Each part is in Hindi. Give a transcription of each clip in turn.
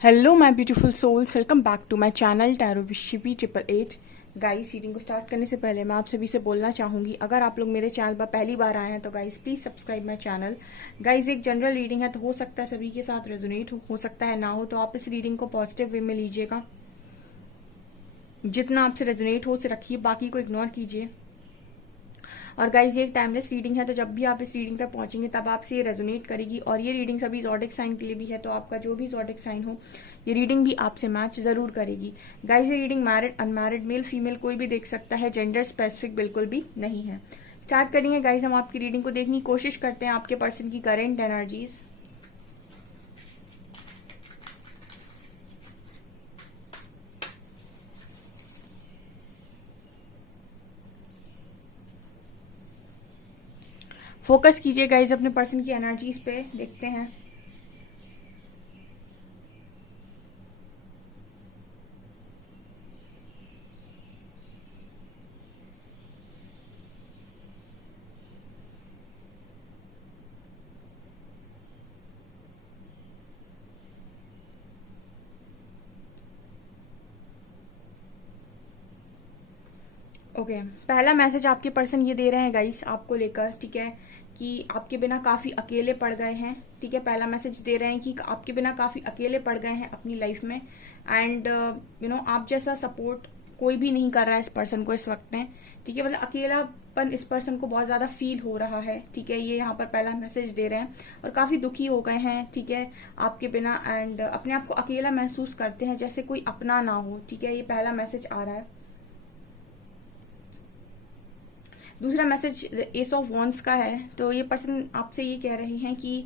Hello my beautiful souls, welcome back to my channel tarot with Shibi 888। Guys, reading को स्टार्ट करने से पहले मैं आप सभी से बोलना चाहूंगी, अगर आप लोग मेरे चैनल पर पहली बार आए हैं तो guys please subscribe my channel. Guys, एक जनरल रीडिंग है तो हो सकता है सभी के साथ रेजोनेट हो सकता है ना हो, तो आप इस रीडिंग को पॉजिटिव वे में लीजिएगा। जितना आपसे रेजोनेट हो उसे रखिए, बाकी को इग्नोर कीजिए। और गाइज, ये एक टाइमलेस रीडिंग है, तो जब भी आप इस रीडिंग पे पहुंचेंगे तब आपसे ये रेजोनेट करेगी। और ये रीडिंग सभी ज़ोडिक साइन के लिए भी है, तो आपका जो भी ज़ोडिक साइन हो ये रीडिंग भी आपसे मैच जरूर करेगी। गाइज, ये reading married unmarried male female कोई भी देख सकता है, जेंडर स्पेसिफिक बिल्कुल भी नहीं है। स्टार्ट करेंगे गाइज, हम आपकी रीडिंग को देखने की कोशिश करते हैं आपके पर्सन की करेंट एनर्जीज। फोकस कीजिए गाइज अपने पर्सन की एनर्जीज पे, देखते हैं। ओके, पहला मैसेज आपके पर्सन ये दे रहे हैं गाइस आपको लेकर, ठीक है, कि आपके बिना काफी अकेले पड़ गए हैं। ठीक है, पहला मैसेज दे रहे हैं कि आपके बिना काफी अकेले पड़ गए हैं अपनी लाइफ में। एंड आप जैसा सपोर्ट कोई भी नहीं कर रहा है इस पर्सन को इस वक्त में। ठीक है, मतलब अकेलापन इस पर्सन को बहुत ज्यादा फील हो रहा है। ठीक है, ये यहाँ पर पहला मैसेज दे रहे हैं और काफी दुखी हो गए हैं। ठीक है, आपके बिना, एंड अपने आप को अकेला महसूस करते हैं, जैसे कोई अपना ना हो। ठीक है, ये पहला मैसेज आ रहा है। दूसरा मैसेज एस ऑफ वॉन्ड्स का है, तो ये पर्सन आपसे ये कह रहे हैं कि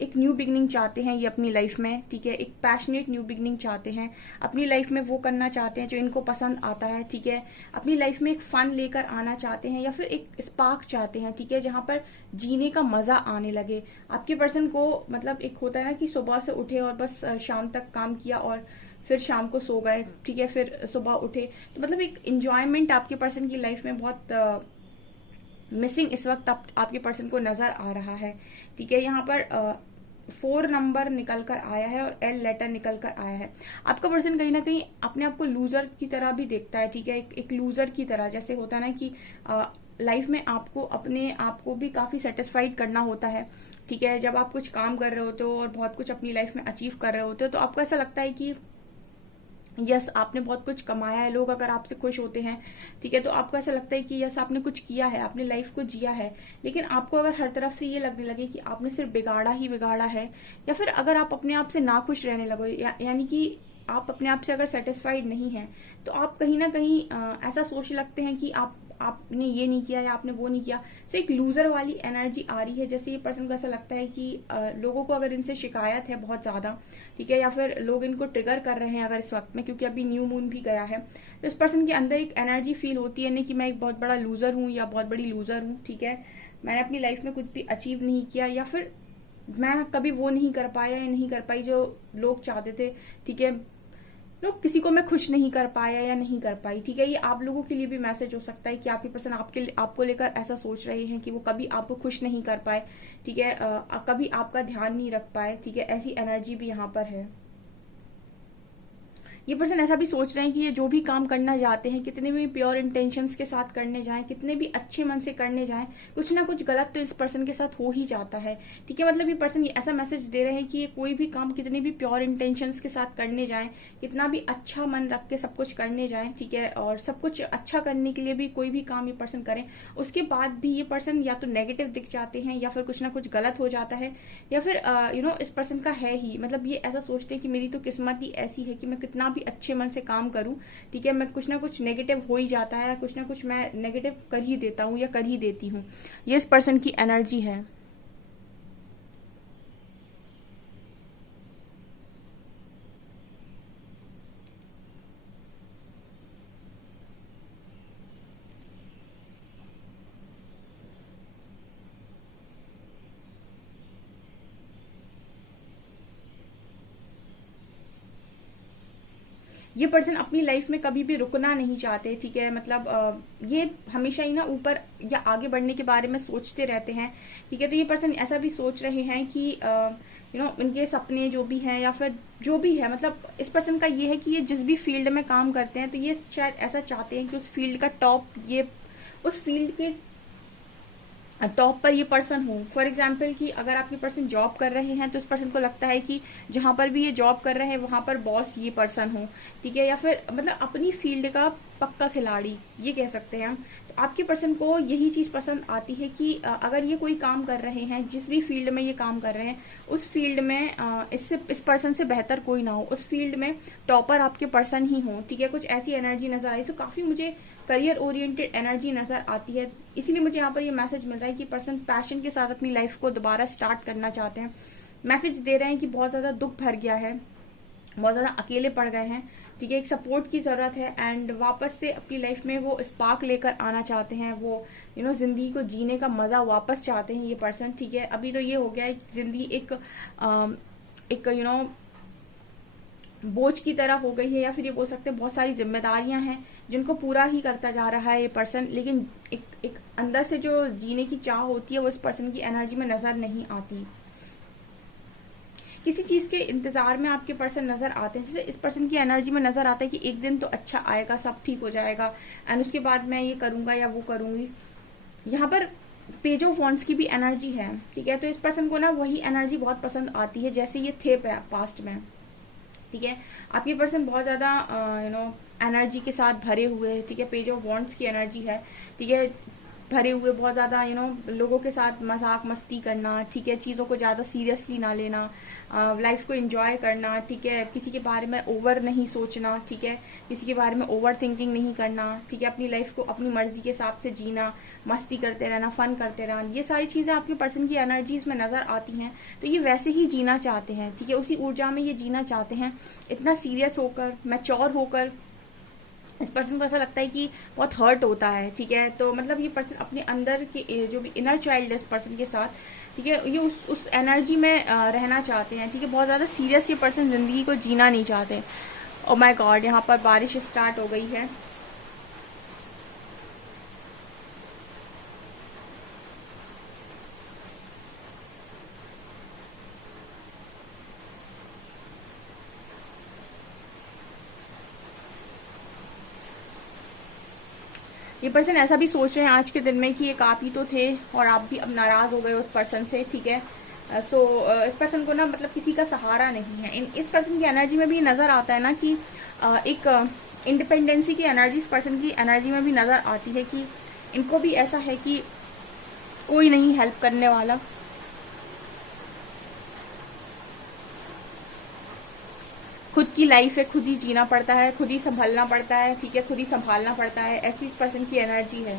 एक न्यू बिगनिंग चाहते हैं ये अपनी लाइफ में। ठीक है, एक पैशनेट न्यू बिगनिंग चाहते हैं अपनी लाइफ में, वो करना चाहते हैं जो इनको पसंद आता है। ठीक है, अपनी लाइफ में एक फन लेकर आना चाहते हैं या फिर एक स्पार्क चाहते हैं। ठीक है, जहां पर जीने का मजा आने लगे। आपके पर्सन को मतलब एक होता है ना कि सुबह से उठे और बस शाम तक काम किया और फिर शाम को सो गए। ठीक है, फिर सुबह उठे, तो मतलब एक इंजॉयमेंट आपके पर्सन की लाइफ में बहुत मिसिंग इस वक्त आपके पर्सन को नजर आ रहा है। ठीक है, यहाँ पर 4 नंबर निकल कर आया है और एल लेटर निकल कर आया है। आपका पर्सन कहीं ना कहीं अपने आप को लूजर की तरह भी देखता है। ठीक है, एक लूजर की तरह, जैसे होता है ना कि लाइफ में आपको अपने आप को भी काफी सेटिस्फाइड करना होता है। ठीक है, जब आप कुछ काम कर रहे होते हो और बहुत कुछ अपनी लाइफ में अचीव कर रहे होते हो तो आपको ऐसा लगता है कि यस आपने बहुत कुछ कमाया है। लोग अगर आपसे खुश होते हैं, ठीक है, तो आपको ऐसा लगता है कि यस आपने कुछ किया है, आपने लाइफ को जिया है। लेकिन आपको अगर हर तरफ से ये लगने लगे कि आपने सिर्फ बिगाड़ा ही बिगाड़ा है, या फिर अगर आप अपने आप से नाखुश रहने लगो, यानी कि आप अपने आप से अगर सेटिस्फाइड नहीं है, तो आप कहीं ना कहीं ऐसा सोचने लगते हैं कि आपने ये नहीं किया या आपने वो नहीं किया। तो एक लूजर वाली एनर्जी आ रही है, जैसे ये पर्सन को ऐसा लगता है कि लोगों को अगर इनसे शिकायत है बहुत ज्यादा, ठीक है, या फिर लोग इनको ट्रिगर कर रहे हैं अगर इस वक्त में, क्योंकि अभी न्यू मून भी गया है, तो इस पर्सन के अंदर एक एनर्जी फील होती है नहीं कि मैं एक बहुत बड़ा लूजर हूँ या बहुत बड़ी लूजर हूँ। ठीक है, मैंने अपनी लाइफ में कुछ भी अचीव नहीं किया, या फिर मैं कभी वो नहीं कर पाया या नहीं कर पाई जो लोग चाहते थे। ठीक है, लोग किसी को मैं खुश नहीं कर पाया या नहीं कर पाई। ठीक है, ये आप लोगों के लिए भी मैसेज हो सकता है कि आपकी पर्सन आपको लेकर ऐसा सोच रहे हैं कि वो कभी आपको खुश नहीं कर पाए। ठीक है, कभी आपका ध्यान नहीं रख पाए। ठीक है, ऐसी एनर्जी भी यहाँ पर है। ये पर्सन ऐसा भी सोच रहे हैं कि ये जो भी काम करना चाहते हैं, कितने भी प्योर इंटेंशंस के साथ करने जाएं, कितने भी अच्छे मन से करने जाएं, कुछ ना कुछ गलत तो इस पर्सन के साथ हो ही जाता है। ठीक है, मतलब ये पर्सन ये ऐसा मैसेज दे रहे हैं कि ये कोई भी काम कितने भी प्योर इंटेंशंस के साथ करने जाएं, कितना भी अच्छा मन रख के सब कुछ करने जाएं, ठीक है, और सब कुछ अच्छा करने के लिए भी कोई भी काम ये पर्सन करें, उसके बाद भी ये पर्सन या तो नेगेटिव दिख जाते हैं या फिर कुछ ना कुछ गलत हो जाता है, या फिर इस पर्सन का है ही, मतलब ये ऐसा सोचते हैं कि मेरी तो किस्मत ही ऐसी है कि मैं कितना भी अच्छे मन से काम करूं, ठीक है, मैं कुछ ना कुछ नेगेटिव हो ही जाता है, कुछ ना कुछ मैं नेगेटिव कर ही देता हूं या कर ही देती हूं। ये इस पर्सन की एनर्जी है। ये पर्सन अपनी लाइफ में कभी भी रुकना नहीं चाहते। ठीक है, मतलब ये हमेशा ही ना ऊपर या आगे बढ़ने के बारे में सोचते रहते हैं। ठीक है, तो ये पर्सन ऐसा भी सोच रहे हैं कि इनके सपने जो भी हैं या फिर जो भी है, मतलब इस पर्सन का ये है कि ये जिस भी फील्ड में काम करते हैं तो ये शायद ऐसा चाहते हैं कि उस फील्ड का टॉप, ये उस फील्ड के टॉप पर ये पर्सन हो। फॉर एग्जाम्पल कि अगर आपके पर्सन जॉब कर रहे हैं तो इस पर्सन को लगता है कि जहां पर भी ये जॉब कर रहे हैं वहां पर बॉस ये पर्सन हो, ठीक है, या फिर मतलब अपनी फील्ड का पक्का खिलाड़ी ये कह सकते हैं हम। तो आपके पर्सन को यही चीज पसंद आती है कि अगर ये कोई काम कर रहे हैं, जिस भी फील्ड में ये काम कर रहे हैं, उस फील्ड में इस पर्सन से बेहतर कोई ना हो, उस फील्ड में टॉपर आपके पर्सन ही हो, ठीक है। कुछ ऐसी एनर्जी नजर आई, तो काफी मुझे करियर ओरिएंटेड एनर्जी नजर आती है। इसीलिए मुझे यहाँ पर ये मैसेज मिल रहा है कि पर्सन पैशन के साथ अपनी लाइफ को दोबारा स्टार्ट करना चाहते हैं। मैसेज दे रहे हैं कि बहुत ज्यादा दुख भर गया है, बहुत ज्यादा अकेले पड़ गए हैं, ठीक है, एक सपोर्ट की जरूरत है एंड वापस से अपनी लाइफ में वो स्पार्क लेकर आना चाहते हैं। वो जिंदगी को जीने का मजा वापस चाहते हैं ये पर्सन, ठीक है। अभी तो ये हो गया है जिंदगी एक बोझ की तरह हो गई है, या फिर ये बोल सकते हैं बहुत सारी जिम्मेदारियां हैं जिनको पूरा ही करता जा रहा है ये पर्सन, लेकिन एक अंदर से जो जीने की चाह होती है वो इस पर्सन की एनर्जी में नजर नहीं आती। किसी चीज के इंतजार में आपके पर्सन नजर आते हैं, जैसे इस पर्सन की एनर्जी में नजर आता है कि एक दिन तो अच्छा आएगा, सब ठीक हो जाएगा एंड उसके बाद मैं ये करूंगा या वो करूंगी। यहाँ पर पेज ऑफ वॉन्ड्स की भी एनर्जी है, ठीक है। तो इस पर्सन को ना वही एनर्जी बहुत पसंद आती है जैसे ये थे पास्ट में, ठीक है। आपके पर्सन बहुत ज्यादा एनर्जी के साथ भरे हुए है, ठीक है। पेज ऑफ वॉन्ड्स की एनर्जी है, ठीक है, भरे हुए, बहुत ज्यादा लोगों के साथ मजाक मस्ती करना, ठीक है, चीजों को ज्यादा सीरियसली ना लेना, लाइफ को एंजॉय करना, ठीक है, किसी के बारे में ओवर नहीं सोचना, ठीक है, किसी के बारे में ओवर थिंकिंग नहीं करना, ठीक है, अपनी लाइफ को अपनी मर्जी के हिसाब से जीना, मस्ती करते रहना, फन करते रहना, ये सारी चीजें आपके पर्सन की एनर्जीज में नजर आती हैं। तो ये वैसे ही जीना चाहते हैं, ठीक है, उसी ऊर्जा में ये जीना चाहते हैं, इतना सीरियस होकर, मैच्योर होकर। इस पर्सन को ऐसा लगता है कि बहुत हर्ट होता है, ठीक है। तो मतलब ये पर्सन अपने अंदर के जो भी इनर चाइल्ड है इस पर्सन के साथ, ठीक है, ये उस एनर्जी में रहना चाहते हैं, ठीक है। बहुत ज्यादा सीरियस ये पर्सन जिंदगी को जीना नहीं चाहते। ओ माय गॉड, यहाँ पर बारिश स्टार्ट हो गई है। ये पर्सन ऐसा भी सोच रहे हैं आज के दिन में कि एक आप ही तो थे और आप भी अब नाराज हो गए उस पर्सन से, ठीक है। सो इस पर्सन को ना मतलब किसी का सहारा नहीं है। इस पर्सन की एनर्जी में भी नजर आता है ना कि एक इंडिपेंडेंसी की एनर्जी इस पर्सन की एनर्जी में भी नजर आती है कि इनको भी ऐसा है कि कोई नहीं हेल्प करने वाला। खुद की लाइफ है, खुद ही जीना पड़ता है, खुद ही संभलना पड़ता है, ठीक है, खुद ही संभालना पड़ता है, ऐसी इस पर्सन की एनर्जी है।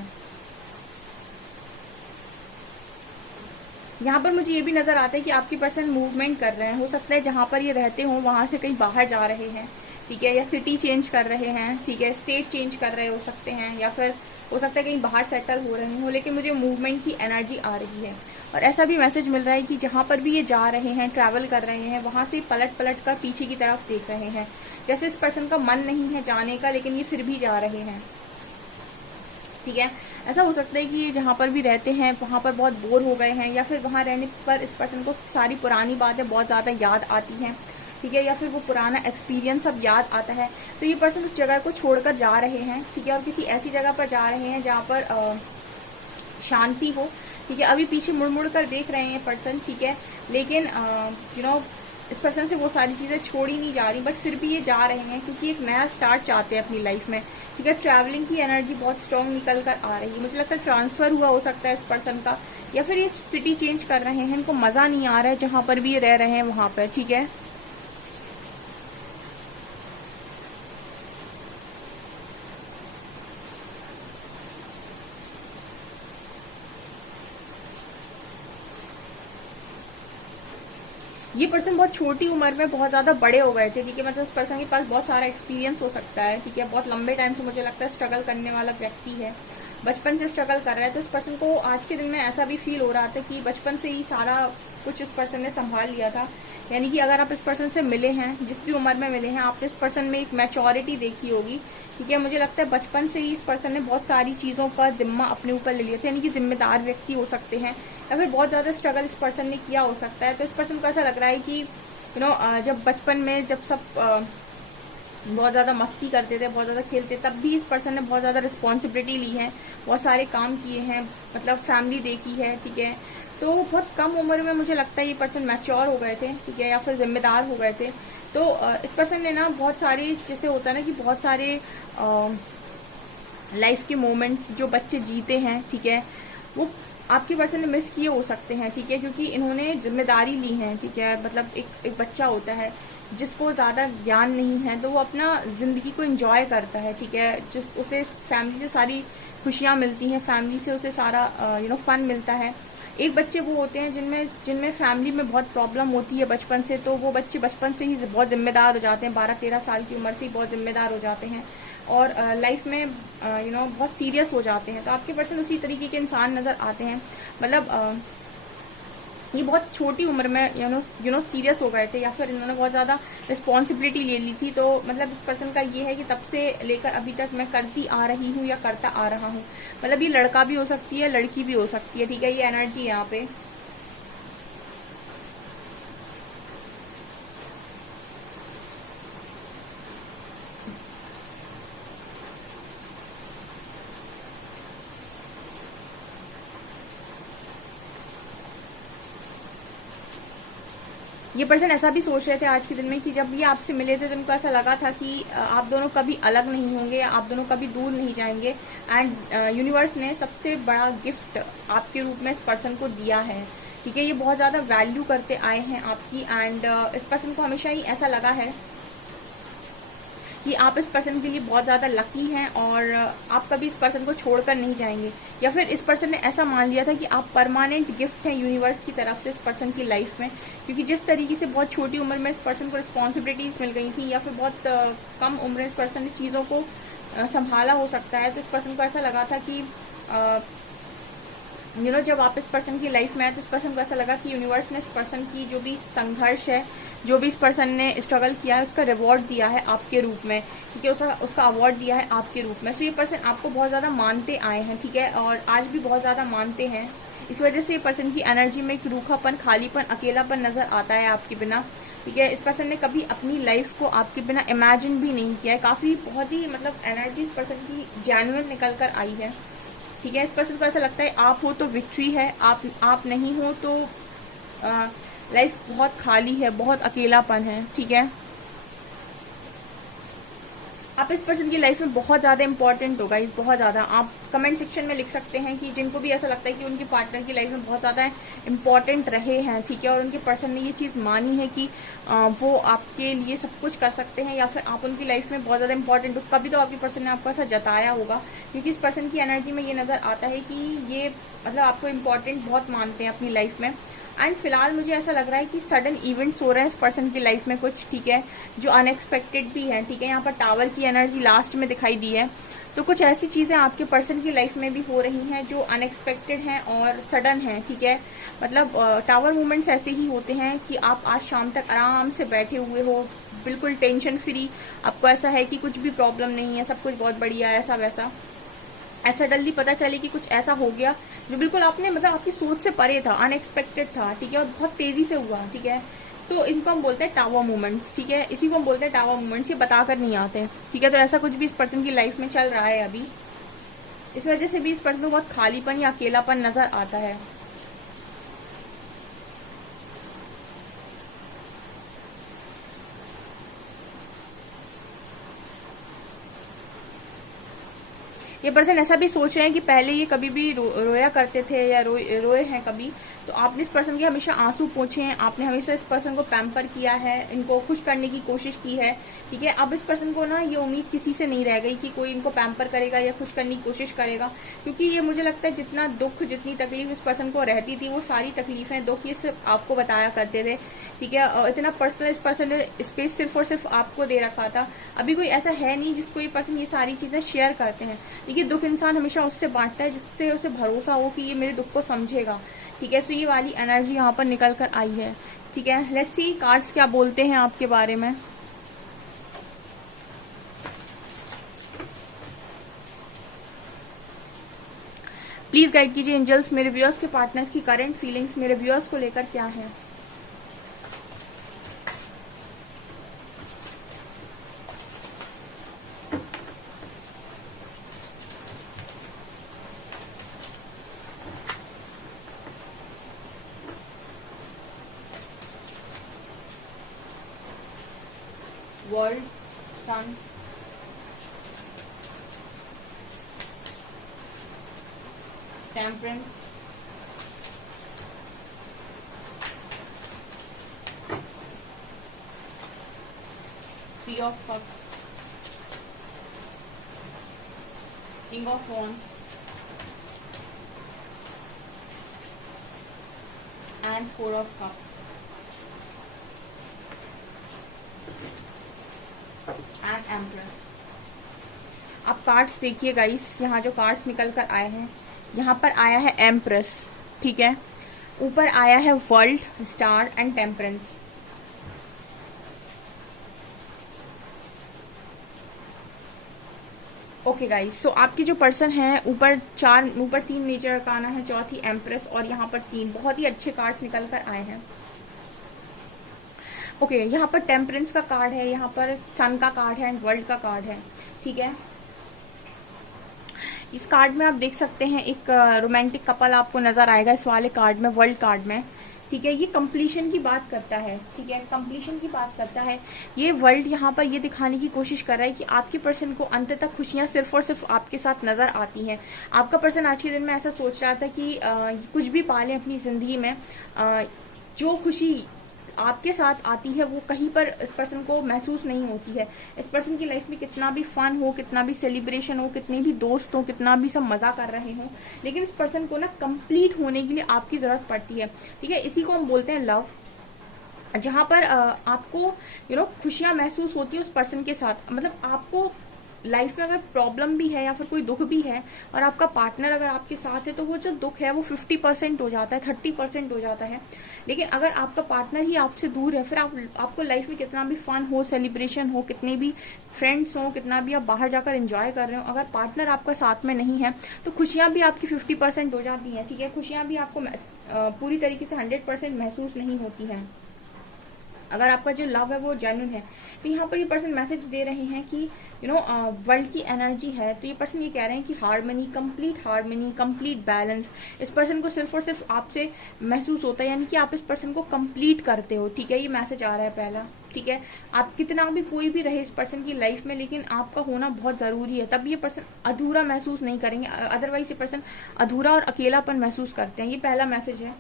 यहाँ पर मुझे ये भी नजर आता है कि आपके पर्सन मूवमेंट कर रहे हैं, हो सकता है जहां पर ये रहते हो वहां से कहीं बाहर जा रहे हैं, ठीक है, या सिटी चेंज कर रहे हैं, ठीक है, स्टेट चेंज कर रहे हो सकते हैं, या फिर हो सकता है कहीं बाहर सेटल हो रहे हो, लेकिन मुझे मूवमेंट की एनर्जी आ रही है। और ऐसा भी मैसेज मिल रहा है कि जहां पर भी ये जा रहे हैं, ट्रैवल कर रहे हैं, वहां से पलट पलट कर पीछे की तरफ देख रहे हैं, जैसे इस पर्सन का मन नहीं है जाने का, लेकिन ये फिर भी जा रहे हैं, ठीक है। ऐसा हो सकता है कि ये जहां पर भी रहते हैं वहां पर बहुत बोर हो गए हैं, या फिर वहां रहने पर इस पर्सन को सारी पुरानी बातें बहुत ज्यादा याद आती हैं, ठीक है, या फिर वो पुराना एक्सपीरियंस सब याद आता है। तो ये पर्सन उस जगह को छोड़कर जा रहे हैं, ठीक है, और किसी ऐसी जगह पर जा रहे हैं जहाँ पर शांति हो, ठीक है। अभी पीछे मुड़ मुड़ कर देख रहे हैं पर्सन, ठीक है, लेकिन इस पर्सन से वो सारी चीजें छोड़ी नहीं जा रही, बट फिर भी ये जा रहे हैं क्योंकि एक नया स्टार्ट चाहते हैं अपनी लाइफ में, ठीक है। ट्रैवलिंग की एनर्जी बहुत स्ट्रांग निकल कर आ रही है, मुझे लगता है ट्रांसफर हुआ हो सकता है इस पर्सन का, या फिर ये सिटी चेंज कर रहे हैं, इनको मजा नहीं आ रहा है जहां पर भी ये रह रहे हैं वहां पर, ठीक है। ये पर्सन बहुत छोटी उम्र में बहुत ज्यादा बड़े हो गए थे, ठीक है, मतलब इस पर्सन के पास बहुत सारा एक्सपीरियंस हो सकता है, ठीक है, बहुत लंबे टाइम से मुझे लगता है स्ट्रगल करने वाला व्यक्ति है, बचपन से स्ट्रगल कर रहा है। तो इस पर्सन को आज के दिन में ऐसा भी फील हो रहा था कि बचपन से ही सारा कुछ इस पर्सन ने संभाल लिया था, यानी कि अगर आप इस पर्सन से मिले हैं, जिस भी उम्र में मिले हैं, आपने इस पर्सन में एक मैच्योरिटी देखी होगी, ठीक है। मुझे लगता है बचपन से ही इस पर्सन ने बहुत सारी चीज़ों का जिम्मा अपने ऊपर ले लिया था, यानी कि जिम्मेदार व्यक्ति हो सकते हैं, या फिर बहुत ज़्यादा स्ट्रगल इस पर्सन ने किया हो सकता है। तो इस पर्सन को ऐसा लग रहा है कि जब बचपन में जब सब बहुत ज़्यादा मस्ती करते थे, बहुत ज़्यादा खेलते, तब भी इस पर्सन ने बहुत ज़्यादा रिस्पॉन्सिबिलिटी ली है, बहुत सारे काम किए हैं, मतलब फैमिली देखी है, ठीक है। तो बहुत कम उम्र में मुझे लगता है ये पर्सन मैच्योर हो गए थे, ठीक है, या फिर जिम्मेदार हो गए थे। तो इस पर्सन ने ना बहुत सारे, जैसे होता है ना कि बहुत सारे लाइफ के मोमेंट्स जो बच्चे जीते हैं, ठीक है, वो आपके पर्सन ने मिस किए हो सकते हैं, ठीक है, क्योंकि इन्होंने जिम्मेदारी ली है, ठीक है। मतलब एक बच्चा होता है जिसको ज़्यादा ज्ञान नहीं है, तो वो अपना ज़िंदगी को एंजॉय करता है, ठीक है। जिस उसे फैमिली से सारी खुशियाँ मिलती हैं, फैमिली से उसे सारा फन मिलता है। एक बच्चे वो होते हैं जिनमें फैमिली में बहुत प्रॉब्लम होती है बचपन से, तो वो बच्चे बचपन से ही बहुत जिम्मेदार हो जाते हैं, 12-13 साल की उम्र से ही बहुत जिम्मेदार हो जाते हैं और लाइफ में बहुत सीरियस हो जाते हैं। तो आपके पर्सन उसी तरीके के इंसान नज़र आते हैं। मतलब ये बहुत छोटी उम्र में सीरियस हो गए थे, या फिर इन्होंने बहुत ज़्यादा रिस्पॉन्सिबिलिटी ले ली थी। तो मतलब इस पर्सन का ये है कि तब से लेकर अभी तक मैं करती आ रही हूँ या करता आ रहा हूँ। मतलब ये लड़का भी हो सकती है, लड़की भी हो सकती है, ठीक है। ये एनर्जी है यहाँ पे। ये पर्सन ऐसा भी सोच रहे थे आज के दिन में कि जब ये आपसे मिले थे तो उनको ऐसा लगा था कि आप दोनों कभी अलग नहीं होंगे, आप दोनों कभी दूर नहीं जाएंगे। एंड यूनिवर्स ने सबसे बड़ा गिफ्ट आपके रूप में इस पर्सन को दिया है, ठीक है। ये बहुत ज़्यादा वैल्यू करते आए हैं आपकी। एंड इस पर्सन को हमेशा ही ऐसा लगा है कि आप इस पर्सन के लिए बहुत ज़्यादा लकी हैं और आप कभी इस पर्सन को छोड़कर नहीं जाएंगे, या फिर इस पर्सन ने ऐसा मान लिया था कि आप परमानेंट गिफ्ट हैं यूनिवर्स की तरफ से इस पर्सन की लाइफ में। क्योंकि जिस तरीके से बहुत छोटी उम्र में इस पर्सन को रिस्पॉन्सिबिलिटीज मिल गई थी, या फिर बहुत कम उम्र में इस पर्सन ने चीज़ों को संभाला हो सकता है, तो इस पर्सन को ऐसा लगा था कि जब आप इस पर्सन की लाइफ में आए तो इस पर्सन को ऐसा लगा कि यूनिवर्स ने इस पर्सन की जो भी संघर्ष है, जो भी इस पर्सन ने स्ट्रगल किया है, उसका रिवॉर्ड दिया है आपके रूप में, ठीक है। उसका अवार्ड दिया है आपके रूप में। तो ये पर्सन आपको बहुत ज़्यादा मानते आए हैं, ठीक है, और आज भी बहुत ज़्यादा मानते हैं। इस वजह से ये पर्सन की एनर्जी में एक रूखापन, खालीपन, अकेलापन नजर आता है आपके बिना, ठीक है। इस पर्सन ने कभी अपनी लाइफ को आपके बिना इमेजिन भी नहीं किया है। काफ़ी बहुत ही मतलब एनर्जी इस पर्सन की जेन्युइन निकल कर आई है, ठीक है। इस पर्सन को ऐसा लगता है आप हो तो विक्ट्री है, आप नहीं हो तो लाइफ बहुत खाली है, बहुत अकेलापन है, ठीक है। आप इस पर्सन की लाइफ में बहुत ज़्यादा इंपॉर्टेंट होगा, बहुत ज़्यादा। आप कमेंट सेक्शन में लिख सकते हैं कि जिनको भी ऐसा लगता है कि उनके पार्टनर की लाइफ में बहुत ज़्यादा इंपॉर्टेंट रहे हैं, ठीक है, और उनके पर्सन ने ये चीज़ मानी है कि वो आपके लिए सब कुछ कर सकते हैं, या फिर आप उनकी लाइफ में बहुत ज़्यादा इंपॉर्टेंट हो। कभी तो आपके पर्सन ने आपको ऐसा जताया होगा, क्योंकि इस पर्सन की एनर्जी में ये नज़र आता है कि ये मतलब आपको इम्पॉर्टेंट बहुत मानते हैं अपनी लाइफ में। एंड फिलहाल मुझे ऐसा लग रहा है कि सडन इवेंट्स हो रहे हैं इस पर्सन की लाइफ में कुछ, ठीक है, जो अनएक्सपेक्टेड भी है, ठीक है। यहाँ पर टावर की एनर्जी लास्ट में दिखाई दी है, तो कुछ ऐसी चीज़ें आपके पर्सन की लाइफ में भी हो रही हैं जो अनएक्सपेक्टेड हैं और सडन हैं, ठीक है। मतलब टावर मूवमेंट्स ऐसे ही होते हैं कि आप आज शाम तक आराम से बैठे हुए हो, बिल्कुल टेंशन फ्री, आपको ऐसा है कि कुछ भी प्रॉब्लम नहीं है, सब कुछ बहुत बढ़िया है, ऐसा वैसा। सडनली पता चले कि कुछ ऐसा हो गया जो बिल्कुल आपने मतलब आपकी सोच से परे था, अनएक्सपेक्टेड था, ठीक है, और बहुत तेजी से हुआ, ठीक है। तो इनको हम बोलते हैं टावर मूवमेंट्स, ठीक है, इसी को हम बोलते हैं टावर मूवमेंट्स। ये बताकर नहीं आते, ठीक है। तो ऐसा कुछ भी इस पर्सन की लाइफ में चल रहा है अभी, इस वजह से भी इस पर्सन को बहुत खालीपन या अकेलापन नजर आता है। ये पर्सन ऐसा भी सोच रहे हैं कि पहले ये कभी भी रोया करते थे या रोए हैं कभी, तो आपने इस पर्सन के हमेशा आंसू पोंछे हैं, आपने हमेशा इस पर्सन को पैम्पर किया है, इनको खुश करने की कोशिश की है, ठीक है। अब इस पर्सन को ना ये उम्मीद किसी से नहीं रह गई कि कोई इनको पैम्पर करेगा या खुश करने की कोशिश करेगा, क्योंकि ये मुझे लगता है जितना दुख, जितनी तकलीफ इस पर्सन को रहती थी, वो सारी तकलीफें, दुख ये सिर्फ आपको बताया करते थे, ठीक है। इतना पर्सनल इस पर्सन ने स्पेस सिर्फ और सिर्फ आपको दे रखा था। अभी कोई ऐसा है नहीं जिसको ये पर्सन ये सारी चीजें शेयर करते हैं, देखिए। दुख इंसान हमेशा उससे बांटता है जिससे उसे भरोसा हो कि ये मेरे दुख को समझेगा, ठीक है। तो ये वाली एनर्जी यहाँ पर निकल कर आई है ठीक है, लेट्स सी कार्ड्स क्या बोलते हैं आपके बारे में। प्लीज गाइड कीजिए एंजल्स, मेरे व्यूअर्स के पार्टनर्स की करंट फीलिंग्स मेरे व्यूअर्स को लेकर क्या है। World, sun, temperance, three of cups, king of wands and four of cups and empress. आप कार्ड्स देखिए गाइस, यहाँ जो कार्ड्स निकल कर आए हैं, यहाँ पर आया है एम्प्रेस, ठीक है, ऊपर आया है world, star and temperance. Okay guys, so आपके जो पर्सन है, ऊपर तीन नेचर का आना है, चौथी एम्प्रेस और यहाँ पर तीन बहुत ही अच्छे कार्ड्स निकल कर आए हैं। ओके, यहाँ पर टेम्परेंस का कार्ड है, यहाँ पर सन का कार्ड है एंड वर्ल्ड का कार्ड है, ठीक है। इस कार्ड में आप देख सकते हैं एक रोमांटिक कपल आपको नजर आएगा इस वाले कार्ड में, वर्ल्ड कार्ड में, ठीक है। ये कंप्लीशन की बात करता है, ठीक है, कंप्लीशन की बात करता है। ये वर्ल्ड यहाँ पर ये दिखाने की कोशिश कर रहा है कि आपके पर्सन को अंत तक खुशियां सिर्फ और सिर्फ आपके साथ नजर आती हैं। आपका पर्सन आज के दिन में ऐसा सोच रहा था कि कुछ भी पालें अपनी जिंदगी में, जो खुशी आपके साथ आती है वो कहीं पर इस पर्सन को महसूस नहीं होती है। इस पर्सन की लाइफ में कितना भी फन हो, कितना भी सेलिब्रेशन हो, कितने भी दोस्त हो, कितना भी सब मजा कर रहे हो, लेकिन इस पर्सन को ना कंप्लीट होने के लिए आपकी जरूरत पड़ती है, ठीक है। इसी को हम बोलते हैं लव, जहां पर आपको खुशियां महसूस होती है उस पर्सन के साथ। मतलब आपको लाइफ में अगर प्रॉब्लम भी है या फिर कोई दुख भी है और आपका पार्टनर अगर आपके साथ है, तो वो जो दुख है वो 50% हो जाता है, 30% हो जाता है। लेकिन अगर आपका पार्टनर ही आपसे दूर है, फिर आपको लाइफ में कितना भी फन हो, सेलिब्रेशन हो, कितने भी फ्रेंड्स हो, कितना भी आप बाहर जाकर एंजॉय कर रहे हो, अगर पार्टनर आपका साथ में नहीं है तो खुशियां भी आपकी 50% हो जाती हैं, ठीक है। खुशियां भी आपको पूरी तरीके से 100% महसूस नहीं होती हैं अगर आपका जो लव है वो जेन्युइन है। तो यहाँ पर ये पर्सन मैसेज दे रहे हैं कि वर्ल्ड की एनर्जी है, तो ये पर्सन ये कह रहे हैं कि हार्मनी, कंप्लीट बैलेंस इस पर्सन को सिर्फ और सिर्फ आपसे महसूस होता है, यानी कि आप इस पर्सन को कंप्लीट करते हो, ठीक है। ये मैसेज आ रहा है पहला, ठीक है। आप कितना भी कोई भी रहे इस पर्सन की लाइफ में, लेकिन आपका होना बहुत जरूरी है, तब ये पर्सन अधूरा महसूस नहीं करेंगे, अदरवाइज ये पर्सन अधूरा और अकेलापन महसूस करते हैं। ये पहला मैसेज है।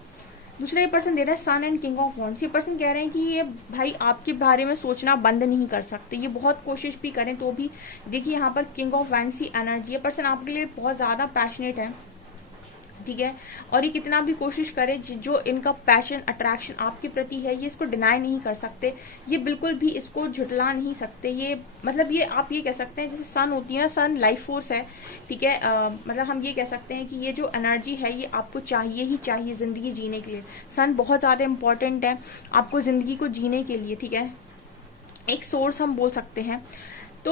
दूसरा ये पर्सन दे रहा है सन एंड किंग ऑफ वॉन्ड्स। ये पर्सन कह रहे हैं कि ये भाई आपके बारे में सोचना बंद नहीं कर सकते, ये बहुत कोशिश भी करें तो भी। देखिए यहाँ पर किंग ऑफ वैंड्स की एनर्जी, ये पर्सन आपके लिए बहुत ज्यादा पैशनेट है, ठीक है। और ये कितना भी कोशिश करे, जो इनका पैशन, अट्रैक्शन आपके प्रति है, ये इसको डिनाई नहीं कर सकते, ये बिल्कुल भी इसको झुटला नहीं सकते। ये मतलब ये आप ये कह सकते हैं जैसे सन होती है ना, सन लाइफ फोर्स है, ठीक है। मतलब हम ये कह सकते हैं कि ये जो एनर्जी है ये आपको चाहिए ही चाहिए जिंदगी जीने के लिए। सन बहुत ज्यादा इंपॉर्टेंट है आपको जिंदगी को जीने के लिए, ठीक है। एक सोर्स हम बोल सकते हैं। तो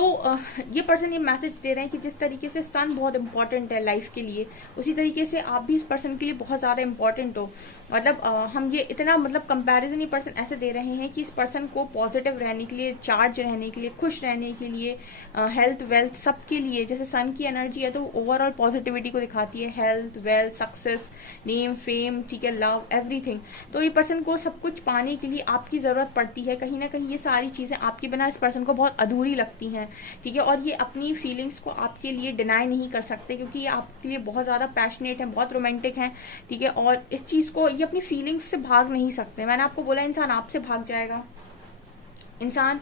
ये पर्सन ये मैसेज दे रहे हैं कि जिस तरीके से सन बहुत इंपॉर्टेंट है लाइफ के लिए, उसी तरीके से आप भी इस पर्सन के लिए बहुत ज्यादा इंपॉर्टेंट हो। मतलब हम ये इतना मतलब कंपैरिजन ये पर्सन ऐसे दे रहे हैं कि इस पर्सन को पॉजिटिव रहने के लिए, चार्ज रहने के लिए, खुश रहने के लिए, हेल्थ वेल्थ सबके लिए, जैसे सन की एनर्जी है तो ओवरऑल पॉजिटिविटी को दिखाती है, health wealth success name fame, ठीक है, लव एवरीथिंग। तो ये पर्सन को सब कुछ पाने के लिए आपकी जरूरत पड़ती है, कहीं ना कहीं ये सारी चीजें आपके बिना इस पर्सन को बहुत अधूरी लगती हैं, ठीक है। और ये अपनी फीलिंग्स को आपके लिए डिनाई नहीं कर सकते, क्योंकि ये आपके लिए बहुत ज्यादा पैशनेट है, बहुत रोमांटिक है, ठीक है। और इस चीज को ये अपनी फीलिंग्स से भाग नहीं सकते। मैंने आपको बोला इंसान आपसे भाग जाएगा, इंसान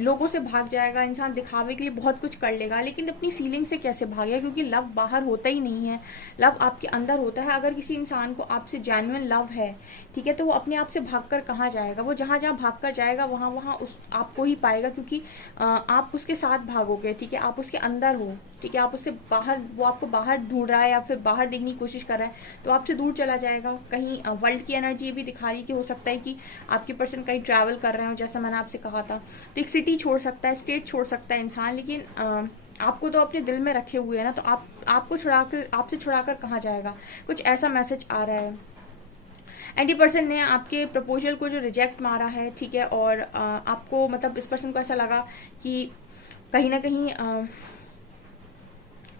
लोगों से भाग जाएगा, इंसान दिखावे के लिए बहुत कुछ कर लेगा, लेकिन अपनी फीलिंग से कैसे भागेगा, क्योंकि लव बाहर होता ही नहीं है, लव आपके अंदर होता है। अगर किसी इंसान को आपसे जेन्युइन लव है, ठीक है, तो वो अपने आप से भागकर कहाँ जाएगा, वो जहां जहां भागकर जाएगा वहां वहां आपको ही पाएगा, क्योंकि आप उसके साथ भागोगे, ठीक है, आप उसके अंदर हो, ठीक है, आप उससे बाहर, वो आपको बाहर ढूंढ रहा है या फिर बाहर देखने की कोशिश कर रहा है, तो आपसे दूर चला जाएगा। कहीं वर्ल्ड की एनर्जी ये भी दिखा रही है कि हो सकता है कि आपके पर्सन कहीं ट्रैवल कर रहे हो, जैसा मैंने आपसे कहा था। तो एक सिटी छोड़ सकता है, स्टेट छोड़ सकता है इंसान, लेकिन आपको तो अपने दिल में रखे हुए है ना, तो आपको छुड़ाकर, आपसे छुड़ाकर कहाँ जाएगा, कुछ ऐसा मैसेज आ रहा है। एंटी पर्सन ने आपके प्रपोजल को जो रिजेक्ट मारा है, ठीक है, और आपको मतलब इस पर्सन को ऐसा लगा कि कहीं ना कहीं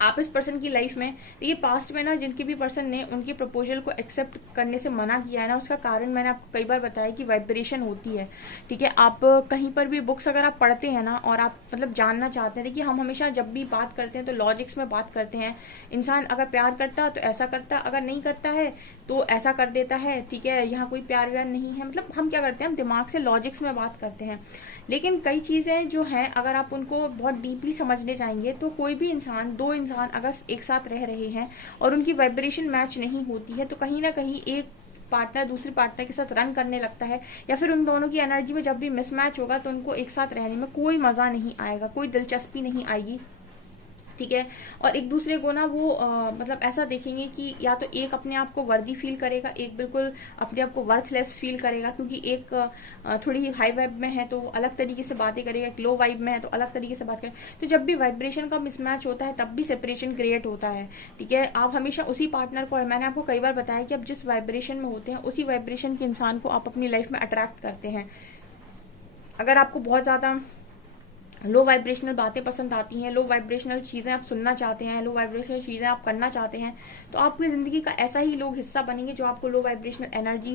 आप इस पर्सन की लाइफ में, देखिए पास्ट में ना जिनके भी पर्सन ने उनके प्रपोजल को एक्सेप्ट करने से मना किया है ना, उसका कारण मैंने आपको कई बार बताया कि वाइब्रेशन होती है। ठीक है, आप कहीं पर भी बुक्स अगर आप पढ़ते हैं ना और आप मतलब जानना चाहते हैं, देखिए हम हमेशा जब भी बात करते हैं तो लॉजिक्स में बात करते हैं। इंसान अगर प्यार करता तो ऐसा करता, अगर नहीं करता है तो ऐसा कर देता है। ठीक है, यहाँ कोई प्यार व्यार नहीं है, मतलब हम क्या करते हैं, हम दिमाग से लॉजिक्स में बात करते हैं। लेकिन कई चीजें जो हैं अगर आप उनको बहुत डीपली समझने जाएंगे तो कोई भी इंसान, दो इंसान अगर एक साथ रह रहे हैं और उनकी वाइब्रेशन मैच नहीं होती है, तो कहीं ना कहीं एक पार्टनर दूसरे पार्टनर के साथ रन करने लगता है, या फिर उन दोनों की एनर्जी में जब भी मिसमैच होगा तो उनको एक साथ रहने में कोई मजा नहीं आएगा, कोई दिलचस्पी नहीं आएगी। ठीक है, और एक दूसरे को ना वो मतलब ऐसा देखेंगे कि या तो एक अपने आप को वर्दी फील करेगा, एक बिल्कुल अपने आप को वर्थलेस फील करेगा, क्योंकि एक थोड़ी हाई वाइब में है तो अलग तरीके से बातें करेगा, एक लो वाइब में है तो अलग तरीके से बात करेगा। तो जब भी वाइब्रेशन का मिसमैच होता है तब भी सेपरेशन क्रिएट होता है। ठीक है, आप हमेशा उसी पार्टनर को, मैंने आपको कई बार बताया कि आप जिस वाइब्रेशन में होते हैं उसी वाइब्रेशन के इंसान को आप अपनी लाइफ में अट्रैक्ट करते हैं। अगर आपको बहुत ज्यादा लो वाइब्रेशनल बातें पसंद आती हैं, लो वाइब्रेशनल चीजें आप सुनना चाहते हैं, लो वाइब्रेशनल चीजें आप करना चाहते हैं, तो आपकी जिंदगी का ऐसा ही लोग हिस्सा बनेंगे जो आपको लो वाइब्रेशनल एनर्जी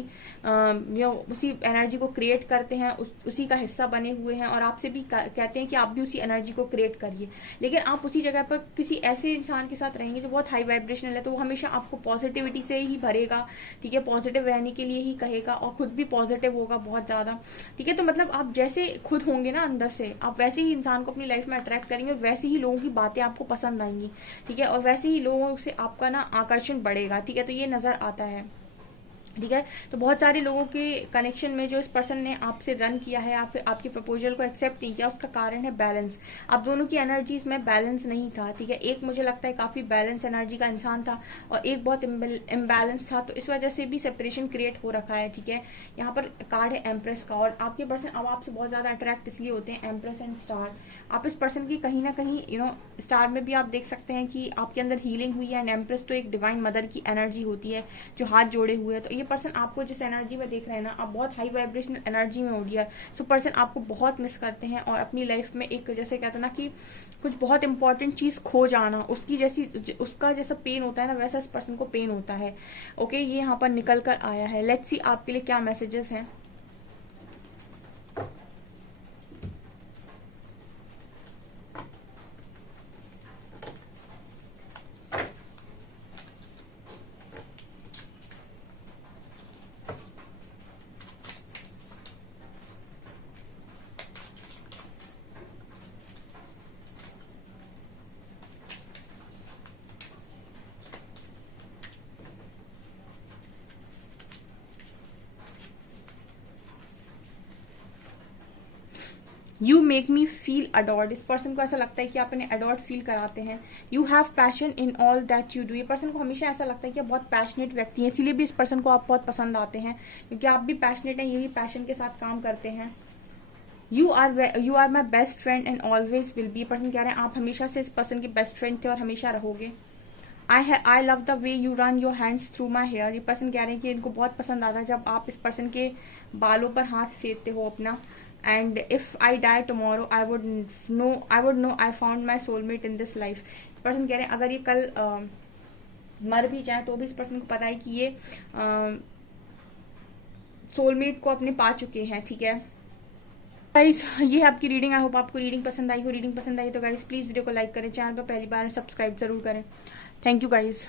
या उसी एनर्जी को क्रिएट करते हैं, उसी का हिस्सा बने हुए हैं और आपसे भी कहते हैं कि आप भी उसी एनर्जी को क्रिएट करिए। लेकिन आप उसी जगह पर किसी ऐसे इंसान के साथ रहेंगे जो बहुत हाई वाइब्रेशनल है, तो वो हमेशा आपको पॉजिटिविटी से ही भरेगा। ठीक है, पॉजिटिव रहने के लिए ही कहेगा और खुद भी पॉजिटिव होगा बहुत ज्यादा। ठीक है, तो मतलब आप जैसे खुद होंगे ना अंदर से, आप वैसे ही इंसान को अपनी लाइफ में अट्रैक्ट करेंगे और वैसे ही लोगों की बातें आपको पसंद आएंगी। ठीक है, और वैसे ही लोगों से आपका ना आकर्षण बढ़ेगा। ठीक है, तो ये नजर आता है। ठीक है, तो बहुत सारे लोगों के कनेक्शन में जो इस पर्सन ने आपसे रन किया है, आपके प्रपोजल को एक्सेप्ट नहीं किया, उसका कारण है बैलेंस। आप दोनों की एनर्जीज में बैलेंस नहीं था। ठीक है, एक मुझे लगता है काफी बैलेंस एनर्जी का इंसान था और एक बहुत इम्बैलेंस था, तो इस वजह से भी सेपरेशन क्रिएट हो रखा है। ठीक है, यहाँ पर कार्ड है एम्प्रेस का, और आपके पर्सन अब आपसे बहुत ज्यादा अट्रैक्ट इसलिए होते हैं, एम्प्रेस एंड स्टार। आप इस पर्सन की कहीं ना कहीं स्टार में भी आप देख सकते हैं कि आपके अंदर हीलिंग हुई है, एंड एम्प्रेस तो एक डिवाइन मदर की एनर्जी होती है जो हाथ जोड़े हुए है। तो ये पर्सन आपको जिस एनर्जी में देख रहे हैं ना, आप बहुत हाई वाइब्रेशनल एनर्जी में हो गया, सो पर्सन आपको बहुत मिस करते हैं और अपनी लाइफ में एक जैसे कहते हैं ना कि कुछ बहुत इंपॉर्टेंट चीज खो जाना, उसका जैसा पेन होता है ना, वैसा इस पर्सन को पेन होता है। ओके, ये यहाँ पर निकल कर आया है। लेट्स सी आपके लिए क्या मैसेजेस हैं। You make me feel adored, इस पर्सन को ऐसा लगता है कि आप इन्हें अडोर्ड फील कराते हैं। You have passion in all that you do, ये पर्सन को हमेशा ऐसा लगता है कि आप बहुत पैशनेट व्यक्ति हैं, इसीलिए भी इस पर्सन को आप बहुत पसंद आते हैं, क्योंकि आप भी पैशनेट हैं, ये भी पैशन के साथ काम करते हैं। You are my best friend and always will be, person कह रहे हैं आप हमेशा से इस पर्सन के बेस्ट फ्रेंड थे और हमेशा रहोगे। I love the way you run your hands through my hair, ये पर्सन कह रहे हैं कि इनको बहुत पसंद आता है जब आप इस पर्सन के बालों पर हाथ फेरते हो अपना। And if I die tomorrow I would know I found my soulmate in this life, person कह रहे हैं अगर ये कल मर भी जाए तो भी इस पर्सन को पता है कि ये सोलमेट को अपने पा चुके हैं। ठीक है गाइस, ये है आपकी रीडिंग। आई होप आपको रीडिंग पसंद आई हो। रीडिंग पसंद आई तो गाइस प्लीज वीडियो को लाइक करें, चैनल पर पहली बार सब्सक्राइब जरूर करें। Thank you guys.